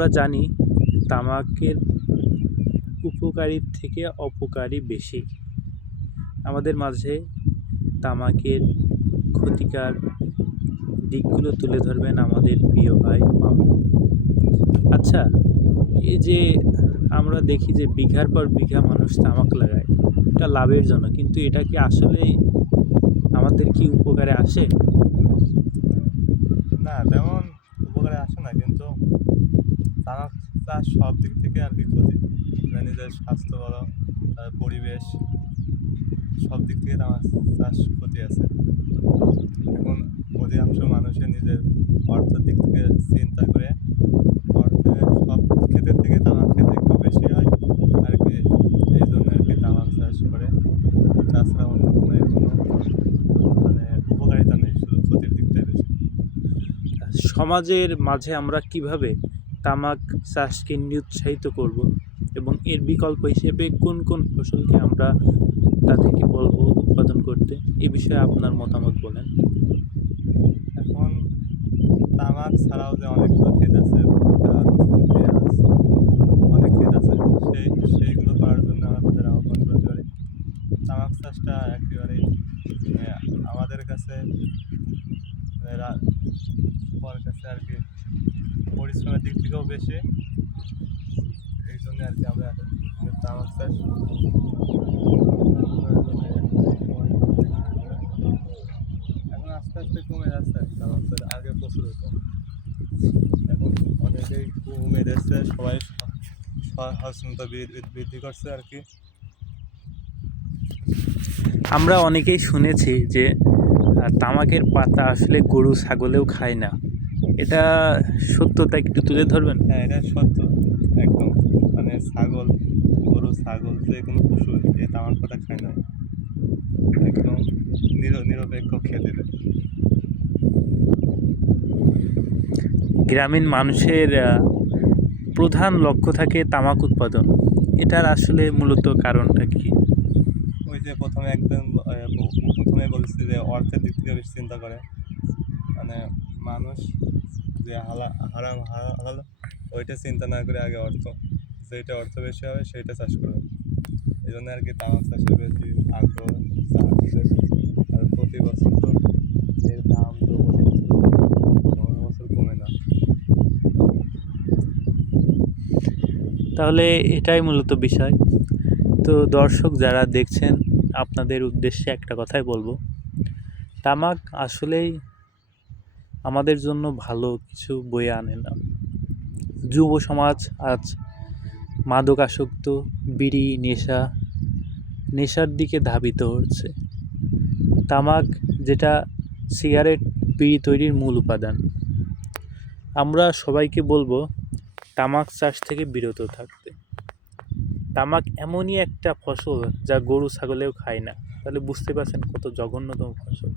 আমরা জানি তামাকের উপকারীর থেকে অপকারী বেশি। আমাদের মাঝে তামাকের ক্ষতিকার দিকগুলো তুলে ধরবেন আমাদের প্রিয় ভাই মামু। আচ্ছা এই যে আমরা দেখি যে বিঘার পর বিঘা মানুষ তামাক লাগায়, এটা লাভের জন্য, কিন্তু এটা কি আসলে আমাদের কি উপকারে আসে? না, তেমন উপকারে আসে না, কিন্তু তামাক চাষ সব দিক থেকে আর কি ক্ষতি। মানে নিজের স্বাস্থ্য বলো পরিবেশ, সব দিক থেকে তামাক চাষ ক্ষতি আছে। এখন অধিকাংশ মানুষের নিজের অর্থের দিক থেকে চিন্তা করে অর্থের সব ক্ষেত্রের থেকে তামাক খেতে একটু বেশি হয় আর কি, এই জন্য আর কি তামাক চাষ করে। তাছাড়া অন্য কোনো কোনো মানে উপকারিতা নেই, শুধু ক্ষতির দিকটাই বেশি। সমাজের মাঝে আমরা কীভাবে তামাক চাষকে নিরুৎসাহিত করব এবং এর বিকল্প হিসেবে কোন কোন ফসলকে আমরা তাদেরকে বলব উৎপাদন করতে? এ বিষয়ে আপনার মতামত বলেন। এখন তামাক ছাড়াও যে অনেকগুলো ক্ষেত আছে অনেক ক্ষেত আছে, সেই, সেইগুলো করার জন্য আমাদের আহ্বান করতে পারি। তামাক চাষটা একেবারেই মানে আমাদের কাছে মানে রা- সবার কাছে আর কি পরিশ্রমের দিক থেকেও বেশি। এই জন্য আর কি আমরা তামাক চাষ এখন আস্তে আস্তে কমে যাচ্ছে তামাক চাষ আগে প্রচুর হতো এখন অনেকেই কমে যাচ্ছে, সবাই সচেতনতা বৃদ্ধি করছে আর কি। আমরা অনেকেই শুনেছি যে আহ, তামাকের পাতা আসলে গরু ছাগলেও খায় না। এটা সত্যতা একটু তুলে ধরবেন? হ্যাঁ এটা সত্য একদম। মানে ছাগল গরু ছাগল যে কোনো পশু এই তামাক পাতা খায় না। একদম নির- নিরপেক্ষ খেতে। গ্রামীণ মানুষের প্রধান লক্ষ্য থাকে তামাক উৎপাদন। এটার আসলে মূলত কারণটা কি? যে প্রথমে একদম প্রথমে বলছি যে অর্থের দিক থেকে বেশি চিন্তা করে। মানে মানুষ যে হালা, হারাম হালাল, ওইটা চিন্তা না করে আগে অর্থ যেটা অর্থ বেশি হবে সেইটা চাষ করবে। এই জন্য আর কি তামাক চাষের বেশি আগ্রহ আর প্রতি বছর তো এর দাম তো বছর কমে না। তাহলে এটাই মূলত বিষয়। তো দর্শক যারা দেখছেন আপনাদের উদ্দেশ্যে একটা কথাই বলব। তামাক আসলেই আমাদের জন্য ভালো কিছু বয়ে আনে না। যুব সমাজ আজ মাদকাসক্ত, বিড়ি, নেশা, নেশার দিকে ধাবিত হচ্ছে। তামাক যেটা সিগারেট, বিড়ি তৈরির মূল উপাদান। আমরা সবাইকে বলব, তামাক চাষ থেকে বিরত থাকতে। তামাক এমনই একটা ফসল যা গরু, ছাগলেও খায় না। তাহলে বুঝতে পারছেন কত জঘন্যতম ফসল।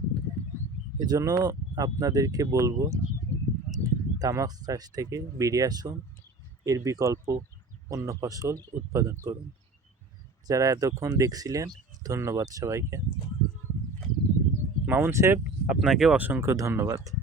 এজন্য আপনাদেরকে বলব, তামাক চাষ থেকে বেরিয়ে আসুন। এর বিকল্প অন্য ফসল উৎপাদন করুন। যারা এতক্ষণ দেখছিলেন, ধন্যবাদ সবাইকে। মামুন সাহেব, আপনাকেও অসংখ্য ধন্যবাদ।